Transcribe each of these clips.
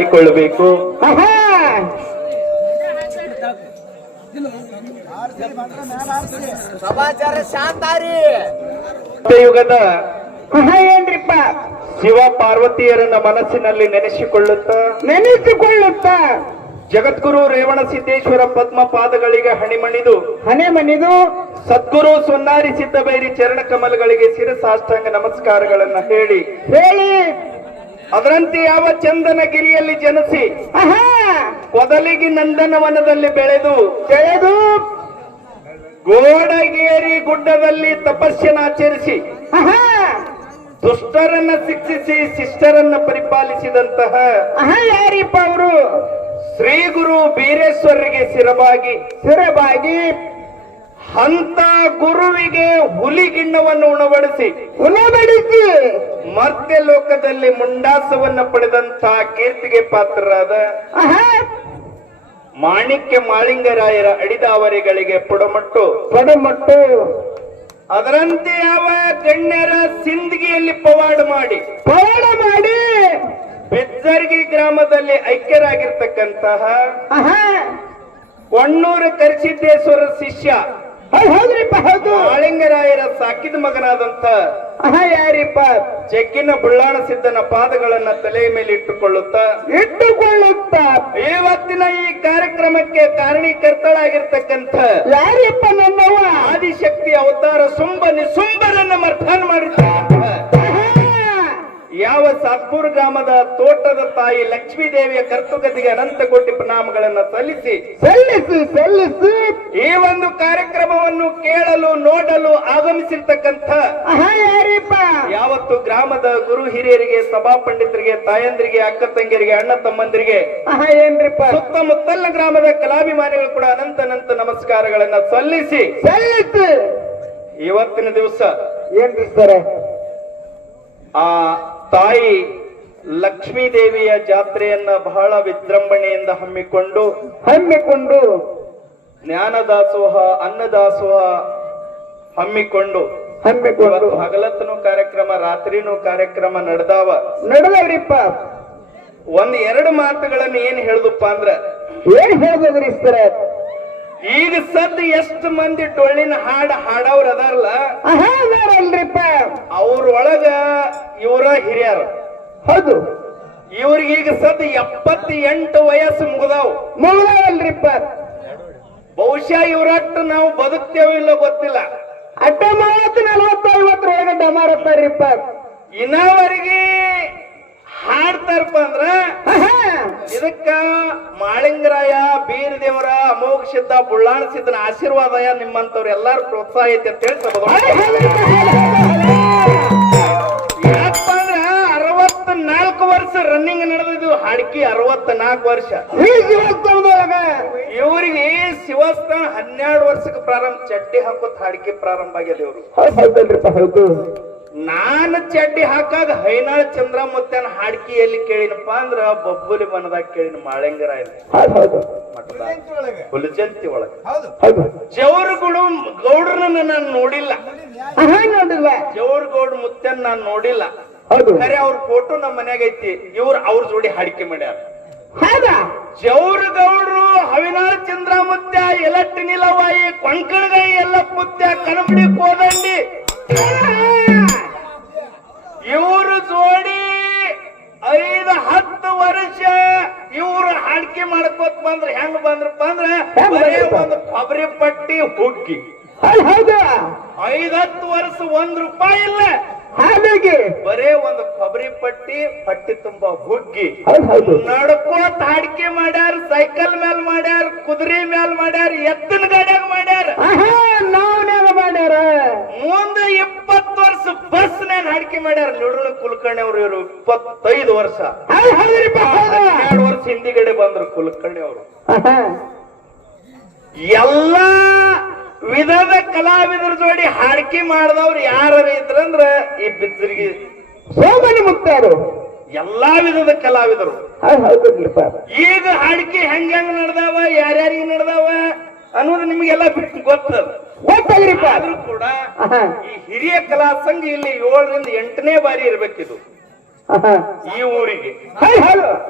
ಮಾಡಿಕೊಳ್ಳಬೇಕು ಯುಗದ ಏನ್ರಿಪ್ಪ ಶಿವ ಪಾರ್ವತಿಯರನ್ನ ಮನಸ್ಸಿನಲ್ಲಿ ನೆನೆಸಿಕೊಳ್ಳುತ್ತ. ನೆನೆಸಿಕೊಳ್ಳುತ್ತ. ಜಗದ್ಗುರು ರೇವಣ ಸಿದ್ದೇಶ್ವರ ಪದ್ಮ ಪಾದಗಳಿಗೆ ಹಣಿಮಣಿದು. ಹಣೆ ಮಣಿದು ಸದ್ಗುರು ಸೊನ್ನಾರಿ ಸಿದ್ದಬೇರಿ ಚರಣ ಕಮಲಗಳಿಗೆ ಶಿರಸಾಷ್ಟಾಂಗ ನಮಸ್ಕಾರಗಳನ್ನ ಹೇಳಿ. ಹೇಳಿ. ಅದರಂತೆ ಯಾವ ಚಂದನ ಗಿರಿಯಲ್ಲಿ ಜನಿಸಿ ಕೊದಲಿಗಿ ನಂದನವನದಲ್ಲಿ ಬೆಳೆದು ಬೆಳೆದು ಗೋಡಗೇರಿ ಗುಡ್ಡದಲ್ಲಿ ತಪಸ್ಸನ್ನಾಚರಿಸಿ ದುಷ್ಟರನ್ನ ಶಿಕ್ಷಿಸಿ ಶಿಷ್ಟರನ್ನ ಪರಿಪಾಲಿಸಿದಂತಹ ಯಾರಿಪ್ಪ ಅವರು? ಶ್ರೀ ಗುರು ಬೀರೇಶ್ವರರಿಗೆ ಸ್ಥಿರವಾಗಿ ಸುರಬಾಗಿ ಅಂತ ಗುರುವಿಗೆ ಹುಲಿಗಿಣ್ಣವನ್ನು ಉಣಬಡಿಸಿ ಉಣಬಡಿಸಿ ಮರ್ತ್ಯ ಲೋಕದಲ್ಲಿ ಮುಂಡಾಸವನ್ನ ಪಡೆದಂತ ಕೀರ್ತಿಗೆ ಪಾತ್ರರಾದ ಮಾಣಿಕ್ಯ ಮಾಳಿಂಗರಾಯರ ಅಡಿದಾವರಿಗಳಿಗೆ ಪುಡಮಟ್ಟು. ಪುಡಮಟ್ಟು. ಅದರಂತೆ ಯಾವ ಗಣ್ಯರ ಸಿಂದಗಿಯಲ್ಲಿ ಪವಾಡ ಮಾಡಿ. ಪವಾಡ ಮಾಡಿ. ಬೆಜ್ಜರ್ಗಿ ಗ್ರಾಮದಲ್ಲಿ ಐಕ್ಯರಾಗಿರ್ತಕ್ಕಂತಹ ಕೊಣ್ಣೂರು ಕರಿಸಿದ್ದೇಶ್ವರ ಶಿಷ್ಯ ಹೌದ್ರಿಪ್ಪ ಹೌದು. ಆಳಿಂಗರಾಯರ ಸಾಕಿದ ಮಗನಾದಂತ ಅಹ ಯಾರಿಪ್ಪ ಜಗ್ಗಿನ ಬುಳ್ಳಾಣ ಸಿದ್ದನ ಪಾದಗಳನ್ನ ತಲೆಯ ಮೇಲೆ ಇಟ್ಟುಕೊಳ್ಳುತ್ತಾ ಇಟ್ಟುಕೊಳ್ಳುತ್ತ. ಇವತ್ತಿನ ಈ ಕಾರ್ಯಕ್ರಮಕ್ಕೆ ಕಾರಣೀಕರ್ತಳಾಗಿರ್ತಕ್ಕಂಥ ಯಾರಿಪ್ಪ ನನ್ನವ ಆದಿಶಕ್ತಿ ಅವತಾರ ಸುಂಬ ನಿಸುಂಬರನ್ನ ಮರ್ಥಾನ್ ಯಾವ ಸಾತ್ಪುರ ಗ್ರಾಮದ ತೋಟದ ತಾಯಿ ಲಕ್ಷ್ಮೀ ದೇವಿಯ ಕರ್ತುಗತಿಗೆ ಅನಂತ ಕೋಟಿ ಪ್ರಣಾಮಗಳನ್ನು ಸಲ್ಲಿಸಿ ಸಲ್ಲಿಸಿ ಸಲ್ಲಿಸಿ. ಈ ಒಂದು ಕಾರ್ಯಕ್ರಮವನ್ನು ಕೇಳಲು ನೋಡಲು ಆಗಮಿಸಿರ್ತಕ್ಕಂಥ ಯಾವತ್ತು ಗ್ರಾಮದ ಗುರು ಹಿರಿಯರಿಗೆ ಸಭಾ ಪಂಡಿತರಿಗೆ ತಾಯಂದಿರಿಗೆ ಅಕ್ಕ ತಂಗಿಯರಿಗೆ ಅಣ್ಣ ತಮ್ಮಂದಿರಿಗೆ ಏನ್ರಿಪ್ಪ? ಸುತ್ತಮುತ್ತಲಿನ ಗ್ರಾಮದ ಕಲಾಭಿಮಾನಿಗಳು ಕೂಡ ಅನಂತ ಅನಂತ ನಮಸ್ಕಾರಗಳನ್ನ ಸಲ್ಲಿಸಿ ಸಲ್ಲಿಸಿ. ಇವತ್ತಿನ ದಿವಸ ಏನ್ರಿ ಸರ? ಆ ತಾಯಿ ಲಕ್ಷ್ಮೀ ದೇವಿಯ ಜಾತ್ರೆಯನ್ನ ಬಹಳ ವಿಜೃಂಭಣೆಯಿಂದ ಹಮ್ಮಿಕೊಂಡು ಹಮ್ಮಿಕೊಂಡು ಜ್ಞಾನದಾಸೋಹ ಅನ್ನದಾಸೋಹ ಹಮ್ಮಿಕೊಂಡು ಹಮ್ಮಿಕೊಂಡು ಹಗಲತ್ತನು ಕಾರ್ಯಕ್ರಮ ರಾತ್ರಿನೂ ಕಾರ್ಯಕ್ರಮ ನಡೆದಾವ. ನಡೆದವ್ರಿಪ್ಪ. ಒಂದ್ ಎರಡು ಮಾತುಗಳನ್ನು ಏನ್ ಹೇಳುದಪ್ಪ ಅಂದ್ರ ಏನ್ ಹೇಳ್ಬೋದ್ರಿ ಸರ ಈಗ ಸದ್ ಎಷ್ಟು ಮಂದಿ ಟೊಳ್ಳಿನ ಹಾಡ ಹಾಡವ್ರ ಅದಾರಲ್ಲ? ಅಲ್ರಿಪ್ಪ ಅವ್ರೊಳಗ ಇವರ ಹಿರಿಯರು. ಹೌದು. ಇವ್ರಿಗೆ ಈಗ ಸದ್ ಎಪ್ಪತ್ತ ಎಂಟು ವಯಸ್ಸು ಮುಗಿದಾವ್. ಮುಗದಾವಲ್ರಿಪ್ಪ. ಬಹುಶಃ ಇವ್ರಟ್ಟು ನಾವು ಬದುಕ್ತೇವೋ ಇಲ್ಲೋ ಗೊತ್ತಿಲ್ಲ. ಅಟ್ಟ ಮೂವತ್ತು ನಲವತ್ತು ರೇಗ ಡಮಾರಪ್ಪ ರೀಪ್ಪ. ಇನ್ನವರೆಗೆ ಹಾಡ್ತಾರಪ್ಪ ಅಂದ್ರ ಇದಕ್ಕ ಮಾಳಿಂಗರಾಯ ಬೀರ್ ದೇವರ ಅಮೋಘ ಸಿದ್ಧ ಬುಳ್ಳಾಣ ಸಿದ್ಧನ ಆಶೀರ್ವಾದ ನಿಮ್ಮಂತವ್ರು ಎಲ್ಲಾರು ಪ್ರೋತ್ಸಾಹ ಐತಿ ಅಂತ ಹೇಳಿ. ಯಾಕಪ್ಪ ಅಂದ್ರ ಅರವತ್ ನಾಲ್ಕು ವರ್ಷ ರನ್ನಿಂಗ್ ನಡೆದಿದ್ವು ಹಾಡ್ಕಿ ಅರವತ್ ನಾಲ್ಕು ವರ್ಷ ಇವರಿಗೆ ಶಿವಸ್ಥಾನ ಹನ್ನೆರಡು ವರ್ಷಕ್ಕೆ ಪ್ರಾರಂಭ ಚಟ್ಟಿ ಹಾಕೋತ್ ಹಾಡಿಕೆ ಪ್ರಾರಂಭ ಆಗ್ಯದ ಇವರು. ನಾನು ಚಡ್ಡಿ ಹಾಕಾಗ ಹೈನಾಳ್ ಚಂದ್ರಮುತ್ತನ ಹಾಡ್ಕಿ ಎಲ್ಲಿ ಕೇಳಿನಪ್ಪ ಅಂದ್ರ ಬಬ್ಬುಲಿ ಬನದಾಗ ಕೇಳಿನ ಮಾಳೆಂಗರ ಮಠದಾಗ. ಹುಲಜಂತಿ ಒಳಗ. ಹೌದು. ಜವರುಗಳು ಗೌಡ್ರನ್ನ ನಾನು ನೋಡಿಲ್ಲ. ನೋಡಿಲ್ಲ ಜವರ್ ಗೌಡ್ ಮುತ್ತನ್ ನಾನು ನೋಡಿಲ್ಲ. ಹೌದು. ಖರೆ ಅವ್ರ ಫೋಟೋ ನಮ್ಮ ಮನ್ಯಾಗ ಐತಿ. ಇವ್ರ ಅವ್ರ ಜೋಡಿ ಹಾಡಿಕೆ ಮಾಡ್ಯಾರ. ಹೌದಾ? ಜವರ್ ಗೌಡ್ರು ಹವಿನಾಳ್ ಚಂದ್ರಮುತ್ಯ ಎಲಟ್ಟಿ ನಿಲವಾಯಿ ಕೊಂಕಣಗಾಯಿ ಎಲ್ಲ ಪುತ್ತ ಕನಬಡಿ ಕೋದಂಡಿ. ವರ್ಷ ಇವ್ರು ಹಾಡಿಕೆ ಮಾಡ್ಕೋತ ಬಂದ್ರ ಹೆಂಗ್ ಬಂದ್ರಪ್ಪ ಅಂದ್ರ ಬರೇ? ಒಂದು ಕೊಬ್ಬರಿ ಪಟ್ಟಿ ಹುಗ್ಗಿ. ಐದತ್ತು ವರ್ಷ ಒಂದ್ ರೂಪಾಯಿ ಇಲ್ಲ. ಹಾಗಾಗಿ? ಬರೇ ಒಂದು ಕೊಬ್ಬರಿ ಪಟ್ಟಿ ಪಟ್ಟಿ ತುಂಬಾ ಹುಗ್ಗಿ. ನಡ್ಕೋತ್ ಹಾಡಿಕೆ ಮಾಡ್ಯಾರ ಸೈಕಲ್ ಮೇಲ್ ಮಾಡ್ಯಾರ ಕುದುರೆ ಮೇಲ್ ಮಾಡ್ಯಾರ ಎತ್ತಿನ ಗಾಡ್ಯಾಗ ಮಾಡ್ಯಾರ. ಮಾಡ್ಯಾರ? ಮುಂದೆ ಇಪ್ಪತ್ತು ವರ್ಷ ಬಸ್ ನೇನ್ ಹಾಡಿಕೆ ಮಾಡ್ಯಾರ. ನಿಡುಳು ಕುಲಕರ್ಣಿ ಅವರು ಇವರು ಇಪ್ಪತ್ತೈದು ವರ್ಷ. ಎರಡು ವರ್ಷ ಹಿಂದಿಗಡೆ ಬಂದ್ರು ಕುಲಕರ್ಣಿ ಅವರು ಎಲ್ಲಾ ವಿಧದ ಕಲಾವಿದರ ಜೋಡಿ ಹಾಡಿಕೆ ಮಾಡಿದವ್ರು ಯಾರು ಇದ್ರಂದ್ರ ಈ ಬಿದ್ದರಿಗೆ ಸೋಮನಿ ಮುಕ್ತಾರು. ಎಲ್ಲಾ ವಿಧದ ಕಲಾವಿದರು. ಈಗ ಹಾಡಿಕೆ ಹೆಂಗ್ ಹೆಂಗ್ ನಡ್ದಾವ ಯಾರ್ಯಾರಿಗೆ ನಡೆದಾವ ಅನ್ನೋದು ನಿಮಗೆಲ್ಲ ಗೊತ್ತದ. ಆದ್ರೂ ಕೂಡ ಈ ಹಿರಿಯ ಕಲಾ ಸಂಘ ಇಲ್ಲಿ ಏಳರಿಂದ ಎಂಟನೇ ಬಾರಿ ಇರ್ಬೇಕಿದು. ಈ ಊರಿಗೆ.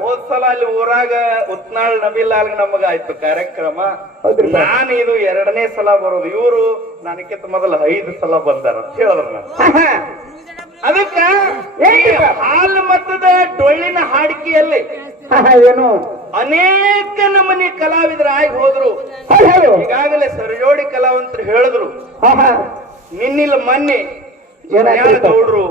ಹೌದು ಸಲ ಅಲ್ಲಿ ಊರಾಗ ಉತ್ನಾಳ್ ನಬಿಲಾಲ್ ನಮಗ ಆಯ್ತು ಕಾರ್ಯಕ್ರಮ. ನಾನು ಇದು ಎರಡನೇ ಸಲ ಬರೋದು. ಇವರು ನನಗಿಂತ ಮೊದಲು ಐದು ಸಲ ಬಂದಾರ ಅಂತ ಹೇಳಿದ್ರು ನಾನು. ಅದಕ್ಕ? ಹಾಲು ಮತದ ಡೊಳ್ಳಿನ ಹಾಡಿಕೆಯಲ್ಲಿ. ಏನು? ಅನೇಕ ನಮನಿ ಕಲಾವಿದರಾಗಿ ಹೋದ್ರು. ಹೌದು ಹೌದು ಈಗಾಗಲೇ ಸರಜೋಡಿ ಕಲಾವಂತರು ಹೇಳಿದ್ರು. ನಿನ್ನಿಲ್ಲ ಮೊನ್ನೆ ಗೌಡ್ರು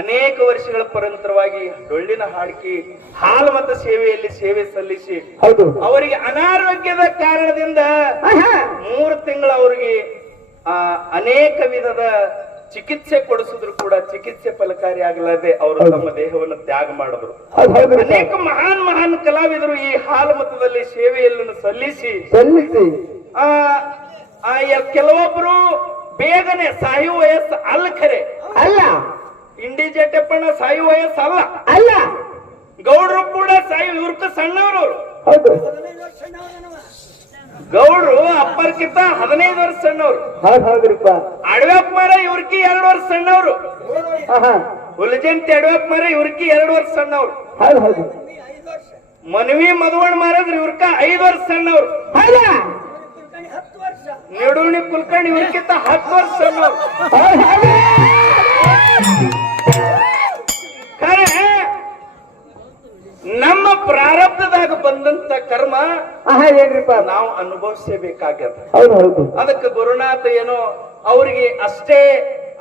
ಅನೇಕ ವರ್ಷಗಳ ಪರಂತರವಾಗಿ ಡೊಳ್ಳಿನ ಹಾಡಿಕೆ ಹಾಲು ಮತ ಸೇವೆಯಲ್ಲಿ ಸೇವೆ ಸಲ್ಲಿಸಿ ಅವರಿಗೆ ಅನಾರೋಗ್ಯದ ಕಾರಣದಿಂದ. ಮೂರು ತಿಂಗಳ ಅವರಿಗೆ ಆ ಅನೇಕ ವಿಧದ ಚಿಕಿತ್ಸೆ ಕೊಡಿಸಿದ್ರು ಕೂಡ ಚಿಕಿತ್ಸೆ ಫಲಕಾರಿ ಆಗಲಾರದೆ ಅವರು ತಮ್ಮ ದೇಹವನ್ನು ತ್ಯಾಗ ಮಾಡಿದ್ರು. ಅನೇಕ ಮಹಾನ್ ಮಹಾನ್ ಕಲಾವಿದರು ಈ ಹಾಲು ಮತದಲ್ಲಿ ಸೇವೆಯನ್ನು ಸಲ್ಲಿಸಿ ಸಲ್ಲಿಸಿ. ಆ ಕೆಲವೊಬ್ರು ಬೇಗನೆ ಸಾಯು ವಯಸ್ಸು ಅಲ್ಲ ಖರೆ. ಅಲ್ಲ. ಇಂಡಿ ಜಟ್ಟಪ್ಪಣ್ಣ ಸಾಯು ವಯಸ್ಸು ಅಲ್ಲ. ಅಲ್ಲ. ಗೌಡ್ರು ಕೂಡ ಸಾಯು ಇವ್ರಕ್ಕೂ ಸಣ್ಣವರು ಗೌಡ್ರು ಅಪ್ಪರ್ಕಿಂತ ಹದಿನೈದು ವರ್ಷ ಸಣ್ಣವ್ರು. ಹೌದು ಹೌದ್ರಿಪ್ಪ. ಅಡವ್ಯಪ್ಪ ಮರ ಇವ್ರಕಿ ಎರಡು ವರ್ಷ ಸಣ್ಣವ್ರು. ಹುಲಜಂತಿ ಅಡವ್ಯಪ್ಪ ಮರ ಇವ್ರಕಿ ಎರಡು ವರ್ಷ ಸಣ್ಣವ್ರು. ಹೌದು ಹೌದು. ಮನವಿ ಮದುವಣ್ಣ ಮಾರಾದ್ರೆ ಇವ್ರಕ ಐದು ವರ್ಷ ಸಣ್ಣವ್ರು. ಹೌದಾ? ನಿಡುಣಿ ಕುಲ್ಕರ್ಣಿ ಇವ್ರಕ್ಕಿಂತ ಹತ್ತು ವರ್ಷ ಸಣ್ಣವ್ರು. ನಾವು ಅನುಭವಿಸಬೇಕಾಗ್ಯದ. ಹೌದು ಹೌದು. ಅದಕ್ಕೆ ಗುರುನಾಥ ಏನೋ ಅವರಿಗೆ ಅಷ್ಟೇ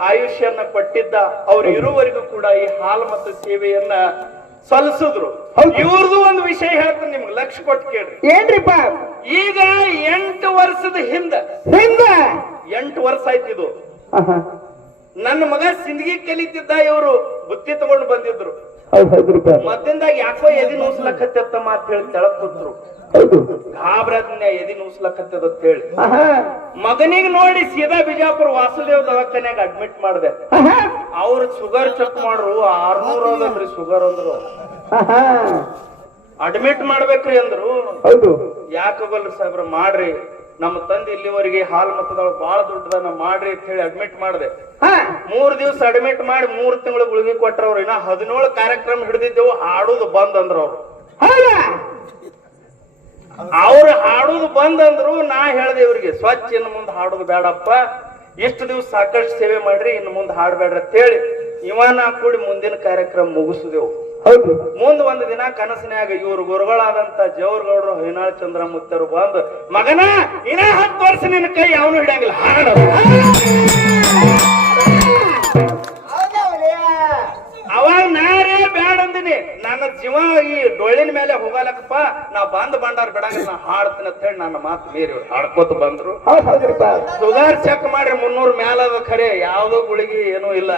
ಆಯುಷ್ಯನ್ನ ಕೊಟ್ಟಿದ್ದ ಅವ್ರ ಇರುವವರೆಗೂ ಕೂಡ ಈ ಹಾಲು ಮತ್ತು ಸೇವೆಯನ್ನ ಸಲ್ಲಿಸಿದ್ರು. ಇವ್ರದ್ದು ಒಂದು ವಿಷಯ ಹೇಳ್ತೀನಿ ನಿಮ್ಗೆ ಲಕ್ಷ ಕೊಟ್ಟು ಕೇಳಿ ಏನ್ರಿಪ್ಪ? ಈಗ ಎಂಟು ವರ್ಷದ ಹಿಂದ. ಹಿಂದೆ? ಎಂಟು ವರ್ಷ ಆಯ್ತಿದು. ನನ್ನ ಮಗ ಸಿಂದಗಿ ಕಲಿತಿದ್ದ ಇವರು ಬುತ್ತಿ ತಗೊಂಡು ಬಂದಿದ್ರು. ಮದ್ದಿಂದಾಗ ಯಾಕೋ ಎದಿ ನೂಸ್ಲಕತ್ತತ್ತ ಮಾತ್ ಹೇಳಿ ತೆಳಕ್ ಕೂತ್ರು. ಗಾಬ್ರದ್ನ ಎದಿ ನೂಸ್ಲಕತ್ತದ ಅಂತ ಹೇಳಿ. ಮಗನಿಗೆ ನೋಡಿ ಸೀದಾ ಬಿಜಾಪುರ ವಾಸುದೇವ್ ದವಾಖಾನ್ಯಾಗ ಅಡ್ಮಿಟ್ ಮಾಡಿದೆ. ಅವ್ರ ಶುಗರ್ ಚೆಕ್ ಮಾಡ್ರು ಆರ್ನೂರ ಅದ್ರಿ ಶುಗರ್ ಅಂದ್ರು. ಅಡ್ಮಿಟ್ ಮಾಡ್ಬೇಕ್ರಿ ಅಂದ್ರು. ಹೌದು. ಯಾಕೋಗಲ್ರಿ ಸಾಹೇಬ್ರ ಮಾಡ್ರಿ. ನಮ್ಮ ತಂದೆ ಇಲ್ಲಿವರೆಗೆ ಹಾಲ್ ಮತದೊಳಗೆ ಬಹಳ ದೊಡ್ಡದನ್ನ ಮಾಡ್ರಿ ಅಂತ ಹೇಳಿ ಅಡ್ಮಿಟ್ ಮಾಡಿದೆ. ಮೂರ್ ದಿವ್ಸ ಅಡ್ಮಿಟ್ ಮಾಡಿ ಮೂರ್ ತಿಂಗಳು ಗುಳಿಗೆ ಕೊಟ್ರ ಅವ್ರು ಇನ್ನ ಹದಿನೇಳು ಕಾರ್ಯಕ್ರಮ ಹಿಡಿದಿದ್ದೆವು ಹಾಡುದು ಬಂದ್ ಅಂದ್ರ ಅವ್ರು. ಹೌದಾ? ಅವ್ರು ಹಾಡುದು ಬಂದಂದ್ರು ನಾ ಹೇಳ್ದೆ ಇವ್ರಿಗೆ ಸ್ವಚ್ಛ ಇನ್ನು ಮುಂದೆ ಹಾಡೋದು ಬೇಡಪ್ಪ ಇಷ್ಟು ದಿವ್ಸ ಸಾಕಷ್ಟು ಸೇವೆ ಮಾಡ್ರಿ ಇನ್ನು ಮುಂದೆ ಹಾಡ್ಬೇಡ್ರಿ ಅಂತ ಹೇಳಿ ಇವ ನಾ ಕೂಡಿ ಮುಂದಿನ ಕಾರ್ಯಕ್ರಮ ಮುಗಿಸಿದೆವು. ಹೌದು. ಮುಂದ್ ಒಂದ್ ದಿನ ಕನಸಿನಾಗ ಇವ್ರು ಗುರುಗಳಾದಂತ ಜವರ್ಗೌಡ್ರು ಹೈನಾಳ್ ಮುತ್ತರು ಬಂದು ಮಗನ ಇನ್ನ ಹತ್ತು ವರ್ಷ ನಿನ್ನ ಕೈ ಅವನು ಹಿಡಿಯಂಗಿಲ್ಲ ಹಾಡು ಹೋಗಲಕ್ಕಪ್ಪ ನಾ ಬಂದ್ ಬಂಡಾರ ಬಿಡಂಗಿಲ್ಲ ನಾ ಹಾಡ್ತೀನಿ ಅಂತ ಹೇಳಿ ನನ್ನ ಮಾತು ಮೀರಿ ಇವ್ರು ಹಾಡ್ಕೋತ ಬಂದ್ರು. ಸುಗಾರ್ ಚೆಕ್ ಮಾಡ್ರಿ ಮುನ್ನೂರ್ ಮ್ಯಾಲದ ಖರೆ ಯಾವ್ದೋ ಗುಳಿಗೆ ಏನೂ ಇಲ್ಲ.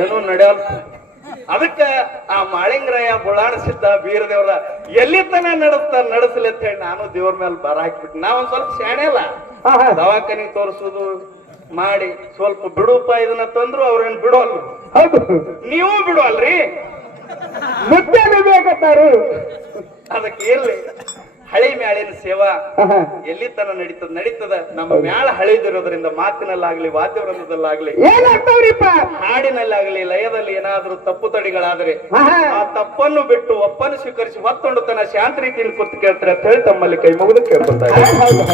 ಏನು ನಡೆಯಲ್. ನಡೆಯಲ್ಲ ಅದಕ್ಕ ಆ ಮಾಳಿಂಗರಾಯ ಬುಳಾಡಿಸಿದ್ದ ಬೀರದೇವ್ರ ಎಲ್ಲಿ ತನ ನಡೆಸ್ತಾರ ನಡೆಸಲಿ ಅಂತ ಹೇಳಿ ನಾನು ದೇವ್ರ ಮೇಲೆ ಬರ ಹಾಕ್ಬಿಟ್ಟು. ನಾವೊಂದ್ ಸ್ವಲ್ಪ ಶಾಣೆ ಅಲ್ಲ. ದವಾಖಾನಿಗೆ ತೋರಿಸೋದು ಮಾಡಿ ಸ್ವಲ್ಪ ಬಿಡುಪ ಇದನ್ನ ತಂದ್ರು ಅವ್ರೇನ್ ಬಿಡೋಲ್ರು? ಹೌದು. ನೀವು ಬಿಡೋಲ್ರಿ? ಅದಕ್ಕೆ ಇರ್ಲಿ. ಹಳಿ ಮ್ಯಾಳಿನ ಸೇವಾ. ಎಲ್ಲಿ ತನ ನಡೀತದ? ನಡೀತದ? ನಮ್ಮ ಮ್ಯಾಳ ಹಳಿದಿರೋದ್ರಿಂದ ಮಾತಿನಲ್ಲಾಗ್ಲಿ ವಾದ್ಯವೃಂದದಲ್ಲಾಗ್ಲಿ ಹಾಡಿನಲ್ಲಾಗ್ಲಿ ಲಯದಲ್ಲಿ ಏನಾದ್ರೂ ತಪ್ಪು ತಡಿಗಳಾದ್ರೆ ಆ ತಪ್ಪನ್ನು ಬಿಟ್ಟು ಒಪ್ಪನ್ನು ಸ್ವೀಕರಿಸಿ ಹೊತ್ತೊಂಡು ತನ್ನ ಶಾಂತ ರೀತಿಯಲ್ಲಿ ಕೂತ್ ಕೇಳ್ತಾರೆ ಅಂತ ಹೇಳಿ ತಮ್ಮಲ್ಲಿ ಕೈ ಮುಗಿದು ಕೇಳ್ಕೊತಾರೆ ಹೌದು.